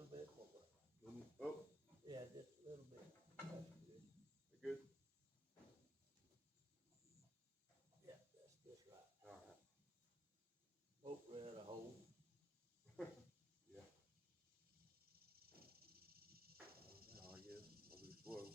little bit more. Oh. Yeah, just a little bit. That's good. Good? Yeah, that's just right. All right. Hopefully at a hole. Yeah. Now I guess I'll be slow.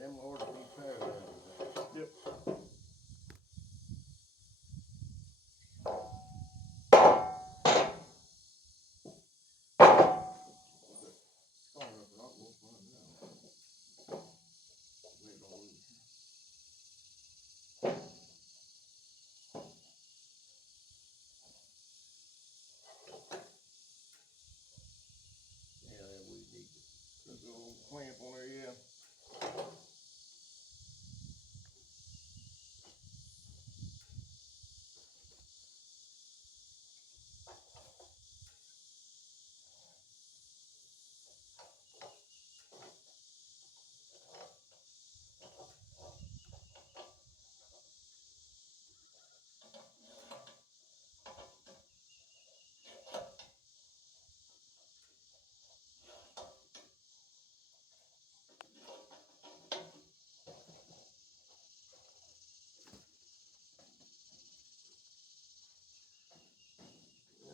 Them ought to be parallel. Yep. Yeah, we need to. Put a little clamp on there, yeah.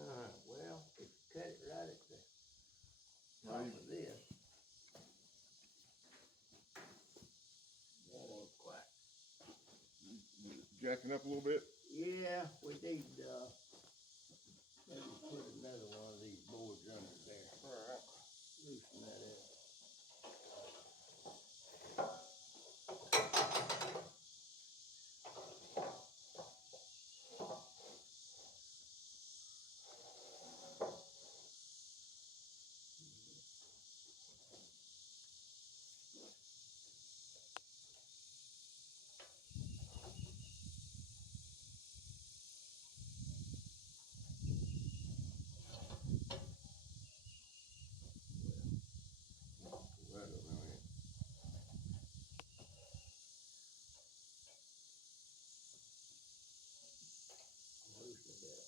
Alright, well, if you cut it right at the top Right. of this, won't quite. Jacking up a little bit. Yeah, we need, maybe put another one of these boards under there. Alright. Loosen that up. Loosen it up.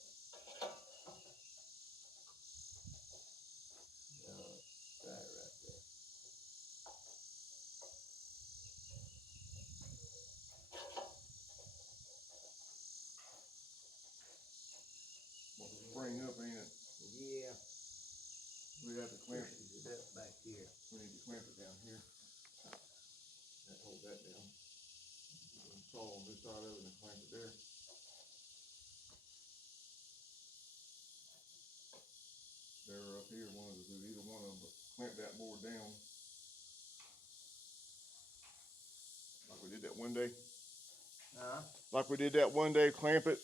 Right there. Spring up, ain't it? Yeah. We have to clamp it. Pushes it up back here. We need to clamp it down here. Hold that down. Saw on this side of it and clamp it there. They're up here, one of the, either one of them, but clamp that board down. Like we did that one day. Huh? Like we did that one day, clamp it